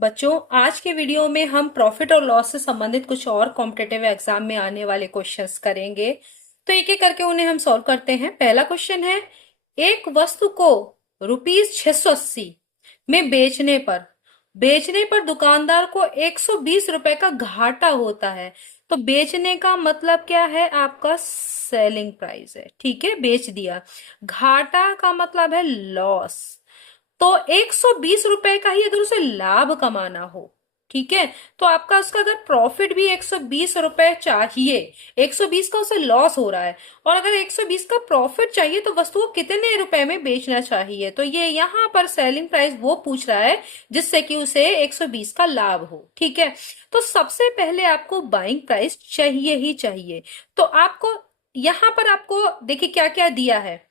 बच्चों, आज के वीडियो में हम प्रॉफिट और लॉस से संबंधित कुछ और कॉम्पिटिटिव एग्जाम में आने वाले क्वेश्चंस करेंगे। तो एक एक करके उन्हें हम सॉल्व करते हैं। पहला क्वेश्चन है, एक वस्तु को ₹680 में बेचने पर दुकानदार को ₹120 का घाटा होता है। तो बेचने का मतलब क्या है? आपका सेलिंग प्राइस है। ठीक है, बेच दिया। घाटा का मतलब है लॉस। तो ₹120 का ही अगर उसे लाभ कमाना हो, ठीक है, तो आपका उसका अगर प्रॉफिट भी ₹120 चाहिए, 120 का उसे लॉस हो रहा है, और अगर 120 का प्रॉफिट चाहिए तो वस्तु को कितने रुपए में बेचना चाहिए? तो ये यहाँ पर सेलिंग प्राइस वो पूछ रहा है जिससे कि उसे 120 का लाभ हो। ठीक है, तो सबसे पहले आपको बाइंग प्राइस चाहिए ही चाहिए। तो आपको यहाँ पर आपको देखिए क्या क्या दिया है।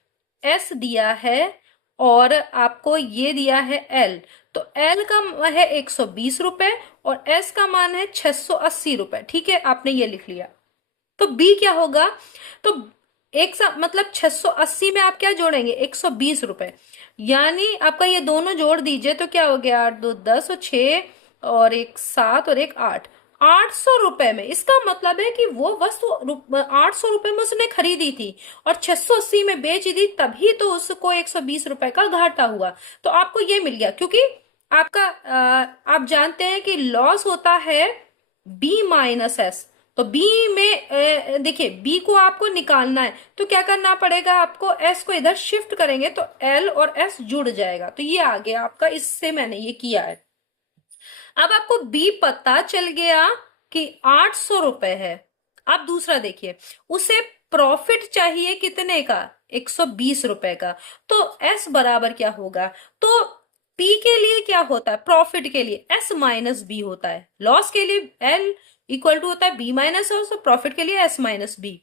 एस दिया है और आपको ये दिया है एल। तो एल का है ₹120 और एस का मान है ₹680। ठीक है, आपने ये लिख लिया। तो बी क्या होगा? तो मतलब 680 में आप क्या जोड़ेंगे? ₹120। यानी आपका ये दोनों जोड़ दीजिए तो क्या हो गया? 8 2 10 और 6 और एक 7 और एक 8, ₹800 में। इसका मतलब है कि वो वस्तु ₹800 में उसने खरीदी थी और 680 में बेच दी, तभी तो उसको ₹120 का घाटा हुआ। तो आपको ये मिल गया, क्योंकि आपका आप जानते हैं कि लॉस होता है बी माइनस एस। तो बी में देखिए, बी को आपको निकालना है तो क्या करना पड़ेगा? आपको एस को इधर शिफ्ट करेंगे तो एल और एस जुड़ जाएगा। तो ये आ गया आपका, इससे मैंने ये किया है। अब आपको बी पता चल गया कि ₹800 है। अब दूसरा देखिए, उसे प्रॉफिट चाहिए कितने का? ₹120 का। तो एस बराबर क्या होगा? तो पी के लिए क्या होता है? प्रॉफिट के लिए एस माइनस बी होता है। लॉस के लिए एल इक्वल टू होता है बी माइनस एस, और प्रॉफिट के लिए एस माइनस बी।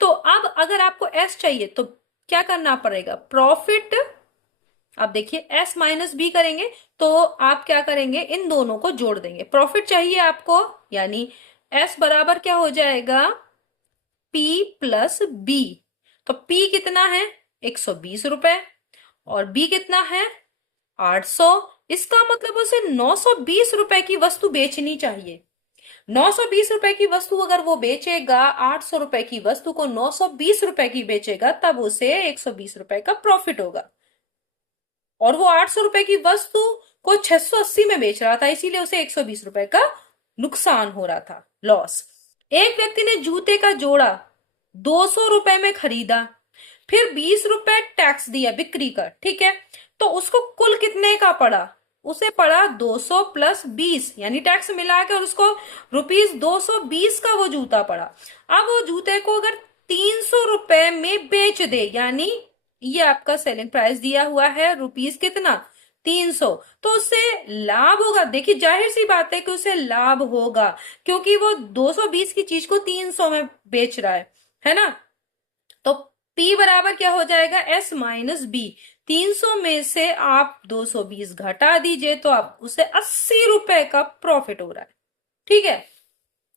तो अब अगर आपको एस चाहिए तो क्या करना पड़ेगा? प्रॉफिट, अब देखिए एस माइनस बी करेंगे तो आप क्या करेंगे? इन दोनों को जोड़ देंगे। प्रॉफिट चाहिए आपको, यानी एस बराबर क्या हो जाएगा? P plus B. तो पी कितना है? ₹120 और बी कितना है? 800। इसका मतलब उसे ₹920 की वस्तु बेचनी चाहिए। ₹920 की वस्तु अगर वो बेचेगा, ₹800 की वस्तु को ₹920 की बेचेगा, तब उसे ₹120 का प्रॉफिट होगा। और वो ₹800 की वस्तु को 680 में बेच रहा था, इसीलिए उसे ₹120 का नुकसान हो रहा था, लॉस। एक व्यक्ति ने जूते का जोड़ा ₹200 में खरीदा, फिर ₹20 टैक्स दिया बिक्री का। ठीक है, तो उसको कुल कितने का पड़ा? उसे पड़ा 200 प्लस 20, यानी टैक्स मिला के, और उसको ₹220 का वो जूता पड़ा। अब वो जूते को अगर ₹300 में बेच दे, यानी ये आपका सेलिंग प्राइस दिया हुआ है रुपीस कितना? 300। तो उससे लाभ होगा। देखिए जाहिर सी बात है कि उसे लाभ होगा, क्योंकि वो 220 की चीज को 300 में बेच रहा है ना। तो P बराबर क्या हो जाएगा? S minus B. 300 में से आप 220 घटा दीजिए तो आप उसे ₹80 का प्रॉफिट हो रहा है। ठीक है,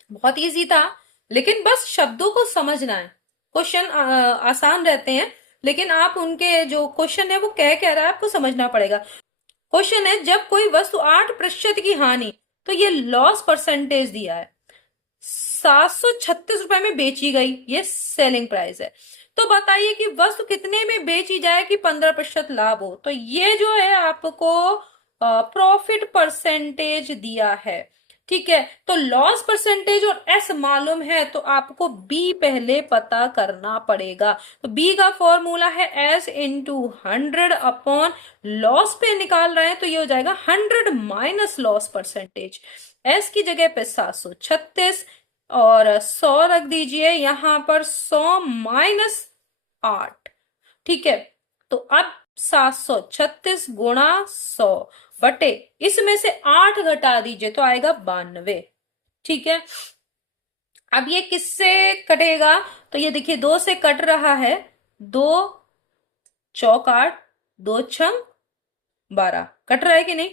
बहुत इजी था, लेकिन बस शब्दों को समझना है। क्वेश्चन आसान रहते हैं, लेकिन आप उनके जो क्वेश्चन है वो कह रहा है आपको समझना पड़ेगा। क्वेश्चन है, जब कोई वस्तु 8% की हानि, तो ये लॉस परसेंटेज दिया है, ₹736 में बेची गई, ये सेलिंग प्राइस है। तो बताइए कि वस्तु कितने में बेची जाए कि 15% लाभ हो? तो ये जो है आपको प्रॉफिट परसेंटेज दिया है। ठीक है, तो लॉस परसेंटेज और एस मालूम है तो आपको बी पहले पता करना पड़ेगा। तो बी का फॉर्मूला है एस इंटू 100 अपॉन लॉस पे निकाल रहे हैं तो ये हो जाएगा 100 माइनस लॉस परसेंटेज। एस की जगह पे 736 और 100 रख दीजिए यहां पर, 100 माइनस 8। ठीक है, तो अब 736 गुणा 100 बटे, इसमें से 8 घटा दीजिए तो आएगा 92। ठीक है, अब ये किससे कटेगा? तो ये देखिए 2 से कट रहा है, 2 चौक 8, 2 छंग 12, कट रहा है कि नहीं?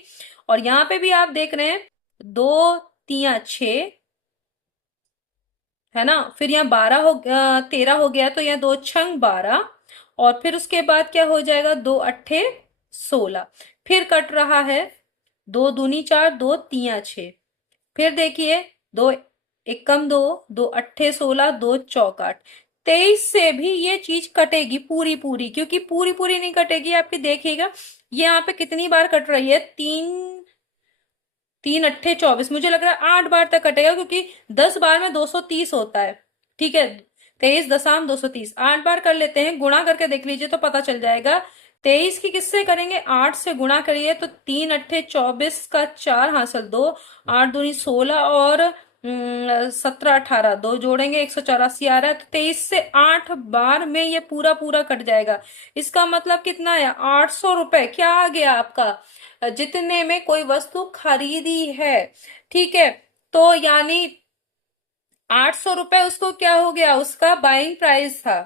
और यहां पे भी आप देख रहे हैं, 2 तिया 6 है ना, फिर यहाँ 13 हो गया, तो यहाँ 2 छंग 12, और फिर उसके बाद क्या हो जाएगा? 2 अट्ठे 16, फिर कट रहा है दो दूनी 4, दो तिया 6। फिर देखिए, दो एकम 2, दो अट्ठे 16, दो चौक 8। 23 से भी ये चीज कटेगी पूरी पूरी, क्योंकि पूरी पूरी नहीं कटेगी आपकी। देखिएगा ये यहाँ पे कितनी बार कट रही है, तीन, तीन अट्ठे 24, मुझे लग रहा है 8 बार तक कटेगा, क्योंकि 10 बार में 230 होता है। ठीक है, 23 दशम 230, 8 बार कर लेते हैं, गुणा करके देख लीजिए तो पता चल जाएगा। 23 की किससे करेंगे, 8 से गुणा करिए तो 3 अट्ठे 24 का 4 हासिल 2, 8 दूनी 16 और 17 18, दो जोड़ेंगे 184 आ रहा है। तो 23 से 8 बार में ये पूरा पूरा कट जाएगा। इसका मतलब कितना है, 800 रुपए क्या आ गया आपका, जितने में कोई वस्तु खरीदी है। ठीक है, तो यानी 800 रुपए उसको क्या हो गया, उसका बाइंग प्राइस था,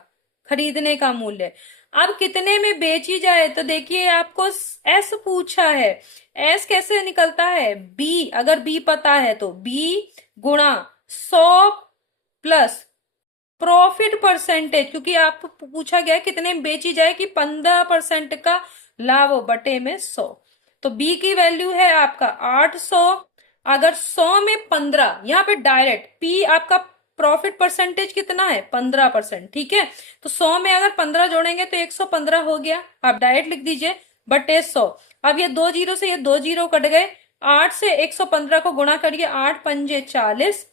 खरीदने का मूल्य। अब कितने में बेची जाए, तो देखिए आपको एस पूछा है। एस कैसे निकलता है, बी, अगर बी पता है तो बी गुणा 100 प्लस प्रॉफिट परसेंटेज, क्योंकि आपको पूछा गया कितने में बेची जाए, कि 15% का लाभ हो बटे में 100। तो बी की वैल्यू है आपका 800। अगर 100 में 15, यहाँ पे डायरेक्ट पी आपका प्रॉफिट परसेंटेज कितना है, 15%। ठीक है, तो 100 में अगर 15 जोड़ेंगे तो 115 हो गया, आप डायरेक्ट लिख दीजिए बटे 100। अब ये 2 जीरो से ये 2 जीरो कट गए, 8 से 115 को गुणा करिए, 8 पंजे 40,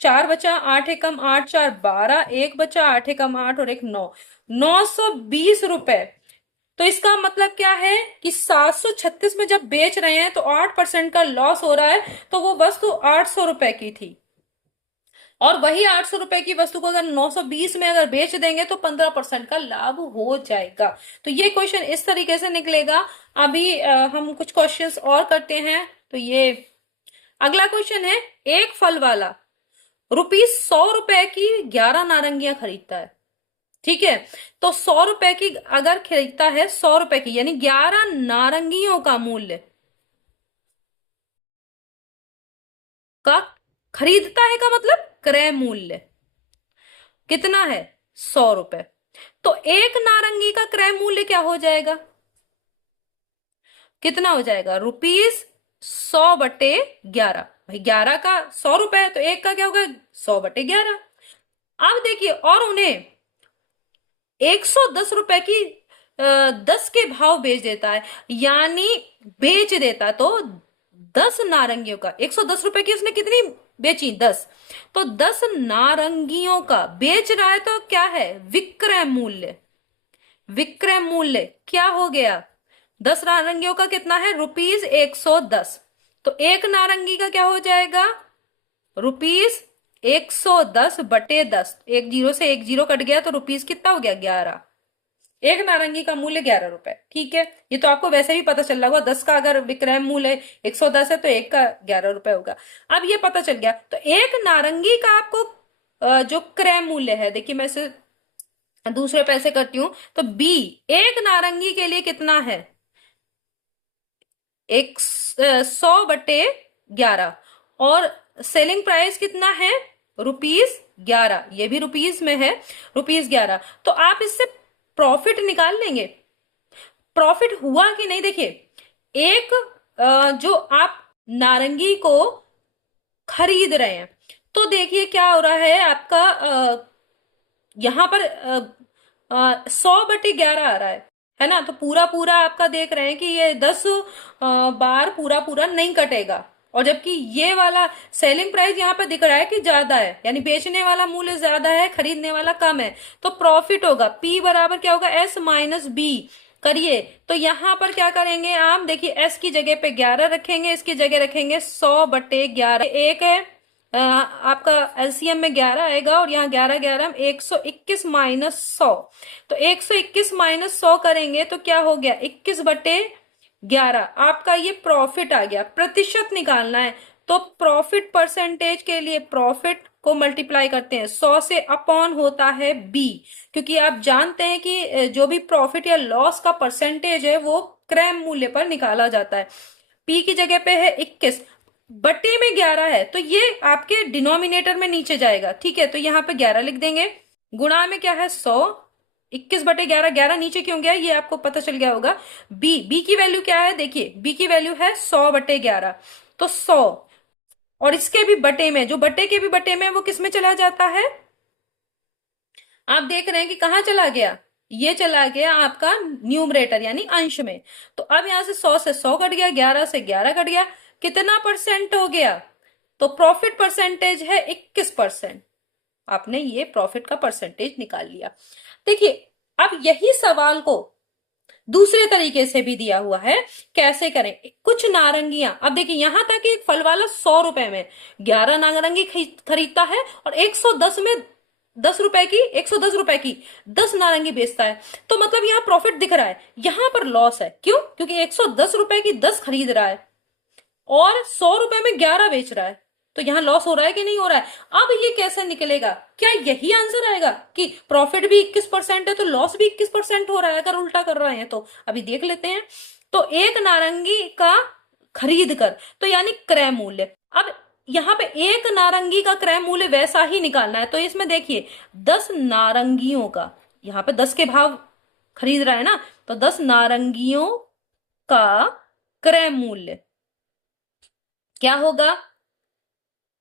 4 बचा, 8 एकम 8 4 12, एक बचा, 8 एकम 8 और एक 9, 920 रुपए। तो इसका मतलब क्या है कि 736 में जब बेच रहे हैं तो 8% का लॉस हो रहा है, तो वो वस्तु 800 रुपए की थी। और वही 800 रुपए की वस्तु को अगर 920 में अगर बेच देंगे तो 15% का लाभ हो जाएगा। तो ये क्वेश्चन इस तरीके से निकलेगा। अभी हम कुछ क्वेश्चंस और करते हैं। तो ये अगला क्वेश्चन है, एक फल वाला ₹100 की 11 नारंगियां खरीदता है। ठीक है, तो 100 रुपए की अगर खरीदता है, 100 रुपए की यानी 11 नारंगियों का मूल्य का, खरीदता है का मतलब क्रय मूल्य कितना है, 100 रुपए। तो एक नारंगी का क्रय मूल्य क्या हो जाएगा, कितना हो जाएगा, ₹100/11। भाई 11 का 100 रुपए है, तो एक का क्या होगा, 100/11। अब देखिए, और उन्हें 110 रुपए की 10 के भाव बेच देता है, यानी बेच देता, तो 10 नारंगियों का 110 रुपए की उसने कितनी बेची, 10। तो 10 नारंगियों का बेच रहा है, तो क्या है, विक्रय मूल्य। विक्रय मूल्य क्या हो गया, 10 नारंगियों का कितना है, ₹110। तो एक नारंगी का क्या हो जाएगा, ₹110/10। एक जीरो से एक जीरो कट गया, तो रुपीस कितना हो गया, 11। एक नारंगी का मूल्य 11 रुपए। ठीक है, ये तो आपको वैसे भी पता चल रहा होगा, 10 का अगर विक्रय मूल्य 110 है तो एक का 11 रुपए होगा। अब ये पता चल गया, तो एक नारंगी का आपको जो क्रय मूल्य है, देखिए मैं इसे दूसरे पैसे करती हूं, तो बी एक नारंगी के लिए कितना है, 100/11, और सेलिंग प्राइस कितना है, ₹11, ये भी रुपीस में है, ₹11। तो आप इससे प्रॉफिट निकाल लेंगे, प्रॉफिट हुआ कि नहीं। देखिए, एक जो आप नारंगी को खरीद रहे हैं, तो देखिए क्या हो रहा है आपका, यहां पर 100/11 आ रहा है ना। तो पूरा पूरा आपका देख रहे हैं कि ये 10 बार पूरा पूरा नहीं कटेगा, और जबकि ये वाला सेलिंग प्राइस यहाँ पे दिख रहा है कि ज्यादा है, यानी बेचने वाला मूल्य ज्यादा है, खरीदने वाला कम है, तो प्रॉफिट होगा। पी बराबर क्या होगा, एस माइनस बी करिए। तो यहाँ पर क्या करेंगे आप, देखिए एस की जगह पे 11 रखेंगे, इसकी जगह रखेंगे 100/11। एक है आपका एलसीएम में 11 आएगा, और यहाँ 11 11 121 माइनस 100। तो 121 माइनस 100 करेंगे तो क्या हो गया, 21/11। आपका ये प्रॉफिट आ गया, प्रतिशत निकालना है। तो प्रॉफिट परसेंटेज के लिए प्रॉफिट को मल्टीप्लाई करते हैं 100 से, अपॉन होता है बी, क्योंकि आप जानते हैं कि जो भी प्रॉफिट या लॉस का परसेंटेज है वो क्रय मूल्य पर निकाला जाता है। पी की जगह पे है 21, बटे में 11 है, तो ये आपके डिनोमिनेटर में नीचे जाएगा। ठीक है, तो यहाँ पे 11 लिख देंगे, गुणा में क्या है 100, 21/11, 11 नीचे क्यों गया ये आपको पता चल गया होगा। बी की वैल्यू क्या है, देखिए बी की वैल्यू है 100/11, तो 100, और इसके भी बटे में, जो बटे के भी बटे में, वो किस में चला जाता है, आप देख रहे हैं कि कहाँ चला गया, ये चला गया आपका न्यूमरेटर यानी अंश में। तो अब यहां से 100 से 100 कट गया, 11 से 11 कट गया, कितना परसेंट हो गया, तो प्रॉफिट परसेंटेज है 21%। आपने ये प्रॉफिट का परसेंटेज निकाल लिया। देखिए अब यही सवाल को दूसरे तरीके से भी दिया हुआ है, कैसे करें। कुछ नारंगियां, अब देखिए यहां तक कि एक फल वाला 100 रुपए में 11 नारंगी खरीदता है, और 110 में 10 रुपए की, 110 रुपए की 10 नारंगी बेचता है। तो मतलब यहाँ प्रॉफिट दिख रहा है, यहां पर लॉस है। क्यों? क्योंकि 110 रुपए की 10 खरीद रहा है और 100 रुपए में 11 बेच रहा है, तो यहां लॉस हो रहा है कि नहीं हो रहा है। अब ये कैसे निकलेगा, क्या यही आंसर आएगा कि प्रॉफिट भी 21% है तो लॉस भी 21% हो रहा है, अगर उल्टा कर रहे हैं तो। अभी देख लेते हैं। तो एक नारंगी का खरीद कर, तो यानी क्रय मूल्य। अब यहाँ पे एक नारंगी का क्रय मूल्य वैसा ही निकालना है, तो इसमें देखिए 10 नारंगियों का, यहाँ पे 10 के भाव खरीद रहा है ना, तो 10 नारंगियों का क्रय मूल्य क्या होगा,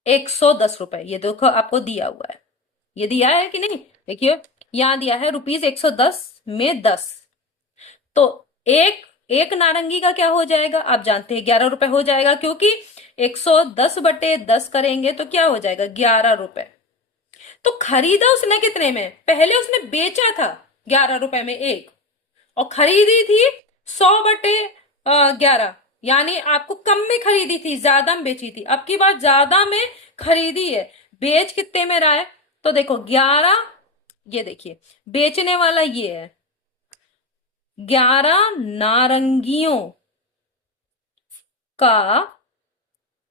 110 रुपए। ये देखो आपको दिया हुआ है, ये दिया है कि नहीं, देखिए यहां दिया है ₹110 में 10। तो एक एक नारंगी का क्या हो जाएगा, आप जानते हैं 11 रुपए हो जाएगा, क्योंकि 110/10 करेंगे तो क्या हो जाएगा, 11 रुपए। तो खरीदा उसने कितने में, पहले उसने बेचा था 11 रुपए में एक, और खरीदी थी 100/11, यानी आपको कम में खरीदी थी, ज्यादा में बेची थी। अब की बार ज्यादा में खरीदी है, बेच कितने में रहा है, तो देखो 11, ये देखिए बेचने वाला ये है, 11 नारंगियों का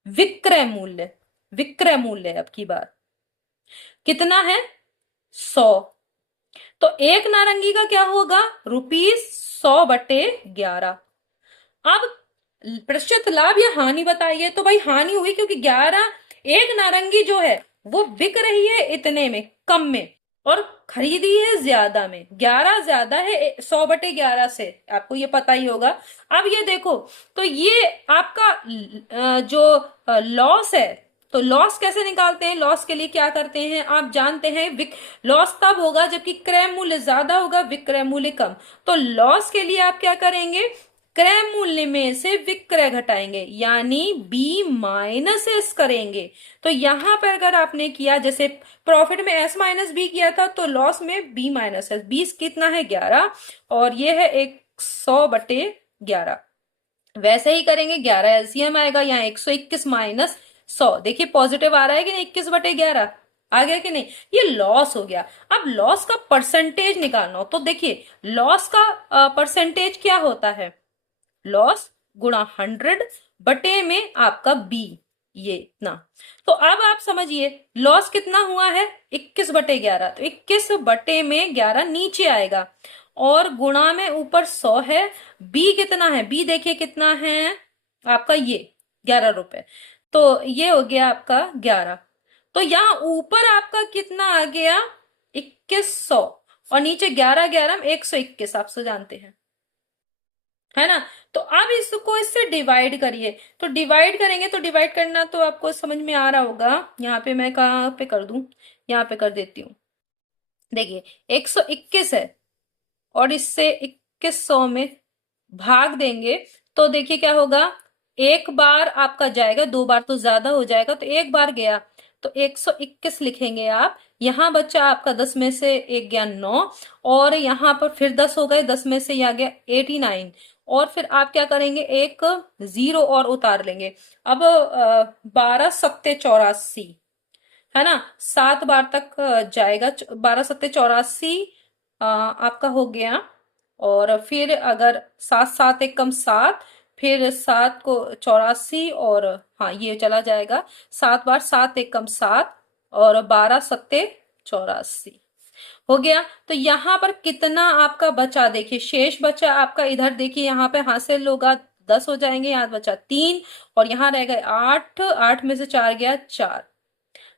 विक्रय मूल्य, विक्रय मूल्य अब की बार कितना है, 100। तो एक नारंगी का क्या होगा, ₹100/11। अब प्रतिशत लाभ या हानि बताइए, तो भाई हानि हुई, क्योंकि 11, एक नारंगी जो है वो बिक रही है इतने में, कम में, और खरीदी है ज्यादा में, 11 ज्यादा है 100/11 से, आपको ये पता ही होगा। अब ये देखो, तो ये आपका जो लॉस है, तो लॉस कैसे निकालते हैं, लॉस के लिए क्या करते हैं आप जानते हैं, लॉस तब होगा जबकि क्रय मूल्य ज्यादा होगा, विक्रय मूल्य कम। तो लॉस के लिए आप क्या करेंगे, क्रय मूल्य में से विक्रय घटाएंगे, यानी B-S करेंगे। तो यहां पर अगर आपने किया, जैसे प्रॉफिट में S-B किया था, तो लॉस में B-S, 20 कितना है, 11, और ये है 100/11। वैसे ही करेंगे, 11 LCM आएगा, यहाँ 121 माइनस 100, देखिए पॉजिटिव आ रहा है कि नहीं, 21/11 आ गया कि नहीं, ये लॉस हो गया। अब लॉस का परसेंटेज निकालना हो, तो देखिए लॉस का परसेंटेज क्या होता है, लॉस गुणा 100 बटे में आपका बी, ये इतना। तो अब आप समझिए लॉस कितना हुआ है, 21/11, तो 21 बटे में 11 नीचे आएगा, और गुणा में ऊपर 100 है। बी कितना है, बी देखिए कितना है आपका, ये 11 रुपए, तो ये हो गया आपका 11। तो यहां ऊपर आपका कितना आ गया, 2100, और नीचे 11, 11 में 121, आप तो जानते हैं, है ना। तो अब इसको इससे डिवाइड करिए, तो डिवाइड करेंगे, तो डिवाइड करना तो आपको समझ में आ रहा होगा। यहाँ पे मैं कहाँ पे कर दूं, यहाँ पे कर देती हूँ। देखिए 121 है, और इससे 2100 में भाग देंगे, तो देखिए क्या होगा, एक बार आपका जाएगा, दो बार तो ज्यादा हो जाएगा, तो एक बार गया, तो 121 लिखेंगे आप। यहां बच्चा आपका 10 में से एक गया 9, और यहां पर फिर 10 हो गए, 10 में से यह गया 89, और फिर आप क्या करेंगे, एक जीरो और उतार लेंगे। अब 12×7=84, है ना, 7 बार तक जाएगा, 12×7=84 आपका हो गया। और फिर अगर 7, 7 × 7 = 7, फिर 7 को 84, और हाँ ये चला जाएगा, 7 बार 7, 1 × 7, और 12×7=84 हो गया। तो यहाँ पर कितना आपका बचा, देखिए शेष बचा आपका, इधर देखिए यहाँ पे हासिल होगा 10 हो जाएंगे, यहाँ बचा 3, और यहाँ रह गए 8, 8 में से 4 गया 4,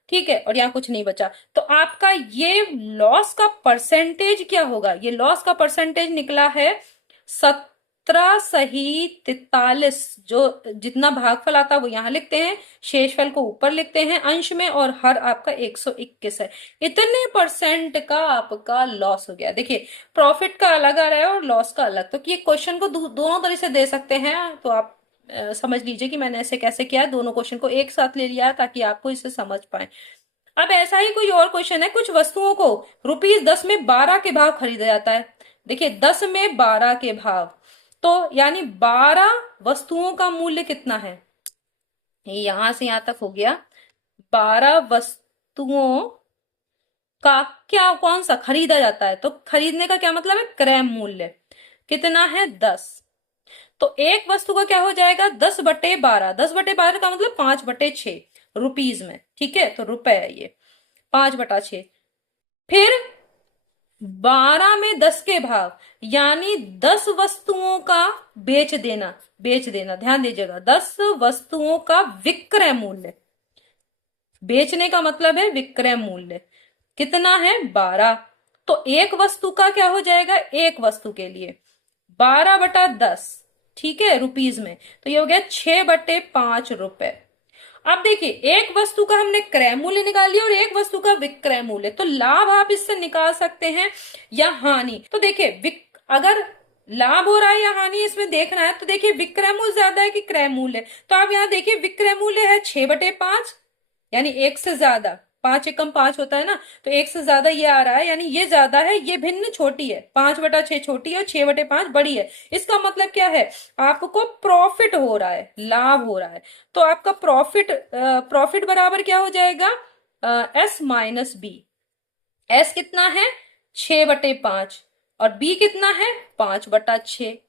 ठीक है, और यहाँ कुछ नहीं बचा। तो आपका ये लॉस का परसेंटेज क्या होगा? ये लॉस का परसेंटेज निकला है 17 सही 43। जो जितना भागफल आता है वो यहाँ लिखते हैं, शेषफल को ऊपर लिखते हैं अंश में, और हर आपका 121 है। इतने परसेंट का आपका लॉस हो गया। देखिए, प्रॉफिट का अलग आ रहा है और लॉस का अलग। तो ये क्वेश्चन को दोनों तरह से दे सकते हैं। तो आप समझ लीजिए कि मैंने ऐसे कैसे किया, दोनों क्वेश्चन को एक साथ ले लिया ताकि आपको इसे समझ पाए। अब ऐसा ही कोई और क्वेश्चन है, कुछ वस्तुओं को ₹10 में 12 के भाव खरीदा जाता है। देखिए, 10 में 12 के भाव, तो यानी 12 वस्तुओं का मूल्य कितना है? ये यहां से यहां तक हो गया। 12 वस्तुओं का क्या, कौन सा खरीदा जाता है? तो खरीदने का क्या मतलब है? क्रय मूल्य कितना है? 10। तो एक वस्तु का क्या हो जाएगा? 10/12। 10/12 का मतलब 5/6 रुपीज में। ठीक है, तो रुपए है ये, 5/6। फिर 12 में 10 के भाव, यानी 10 वस्तुओं का बेच देना। बेच देना, ध्यान दीजिएगा, 10 वस्तुओं का विक्रय मूल्य। बेचने का मतलब है विक्रय मूल्य कितना है? 12। तो एक वस्तु का क्या हो जाएगा? एक वस्तु के लिए 12/10, ठीक है, रुपीज में। तो ये हो गया 6/5 रुपए। अब देखिए, एक वस्तु का हमने क्रय मूल्य निकाल लिया और एक वस्तु का विक्रय मूल्य। तो लाभ आप इससे निकाल सकते हैं या हानि। तो देखिए, अगर लाभ हो रहा है या हानि इसमें देखना है, तो देखिए विक्रय मूल्य ज्यादा है कि क्रय मूल्य। तो आप यहाँ देखिए, विक्रय मूल्य है 6/5, यानी एक से ज्यादा। 5 एकम 5 होता है ना, तो एक से ज्यादा ये आ रहा है, यानी ये ज्यादा है, ये भिन्न छोटी है। 5/6 छोटी है और 6/5 बड़ी है। इसका मतलब क्या है? आपको प्रॉफिट हो रहा है, लाभ हो रहा है। तो आपका प्रॉफिट बराबर क्या हो जाएगा? S minus B. S कितना है? 6/5, और B कितना है? 5/6।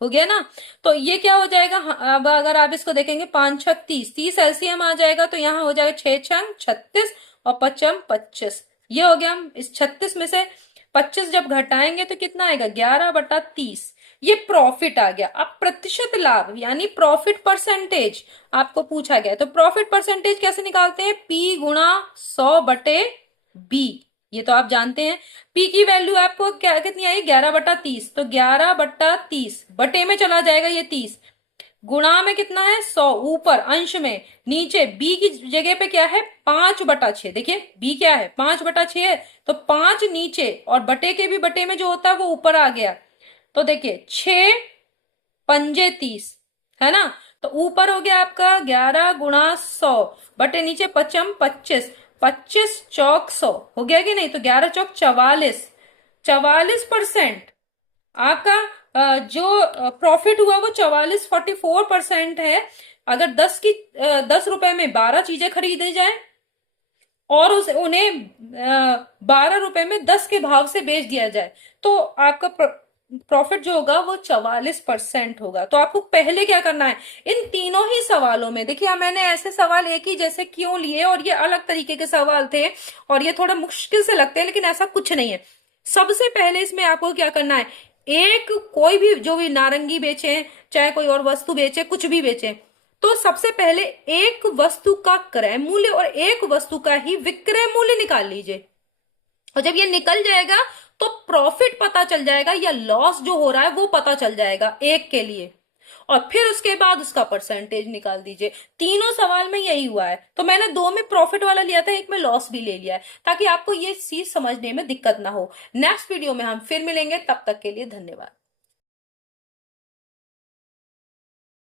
हो गया ना? तो ये क्या हो जाएगा? अब अगर आप इसको देखेंगे, 5×6 30, 30 एलसीएम आ जाएगा, तो यहाँ हो जाएगा 6×6 36 और 5×5 25। ये हो गया। हम इस 36 में से 25 जब घटाएंगे तो कितना आएगा? 11/30। ये प्रॉफिट आ गया। अब प्रतिशत लाभ यानी प्रॉफिट परसेंटेज आपको पूछा गया, तो प्रॉफिट परसेंटेज कैसे निकालते हैं? P गुणा 100/B। ये तो आप जानते हैं। P की वैल्यू आपको क्या कितनी आई? 11/30। तो 11/30 बटे में चला जाएगा ये 30, गुणा में कितना है? 100 ऊपर अंश में, नीचे B की जगह पे क्या है? 5/6। देखिए B क्या है? 5/6 है, तो 5 नीचे और बटे के भी बटे में जो होता है वो ऊपर आ गया। तो देखिए 6×5 30 है ना, तो ऊपर हो गया आपका 11 गुणा 100 बटे नीचे 5×25, 25 × 100 हो गया कि नहीं? तो 11×4 44। 44% आपका जो प्रॉफिट हुआ वो 44 है। अगर 10 रुपए में 12 चीजें खरीदी जाए और उन्हें 12 रुपए में 10 के भाव से बेच दिया जाए, तो आपका प्रॉफिट जो होगा वो 44% होगा। तो आपको पहले क्या करना है? इन तीनों ही सवालों में देखिए, मैंने ऐसे सवाल एक ही जैसे क्यों लिए, और ये अलग तरीके के सवाल थे और ये थोड़ा मुश्किल से लगते हैं, लेकिन ऐसा कुछ नहीं है। सबसे पहले इसमें आपको क्या करना है? एक कोई भी जो भी नारंगी बेचे, चाहे कोई और वस्तु बेचे, कुछ भी बेचे, तो सबसे पहले एक वस्तु का क्रय मूल्य और एक वस्तु का ही विक्रय मूल्य निकाल लीजिए। और जब ये निकल जाएगा तो प्रॉफिट पता चल जाएगा या लॉस जो हो रहा है वो पता चल जाएगा एक के लिए, और फिर उसके बाद उसका परसेंटेज निकाल दीजिए। तीनों सवाल में यही हुआ है। तो मैंने 2 में प्रॉफिट वाला लिया था, एक में लॉस भी ले लिया है, ताकि आपको ये चीज समझने में दिक्कत ना हो। नेक्स्ट वीडियो में हम फिर मिलेंगे, तब तक के लिए धन्यवाद।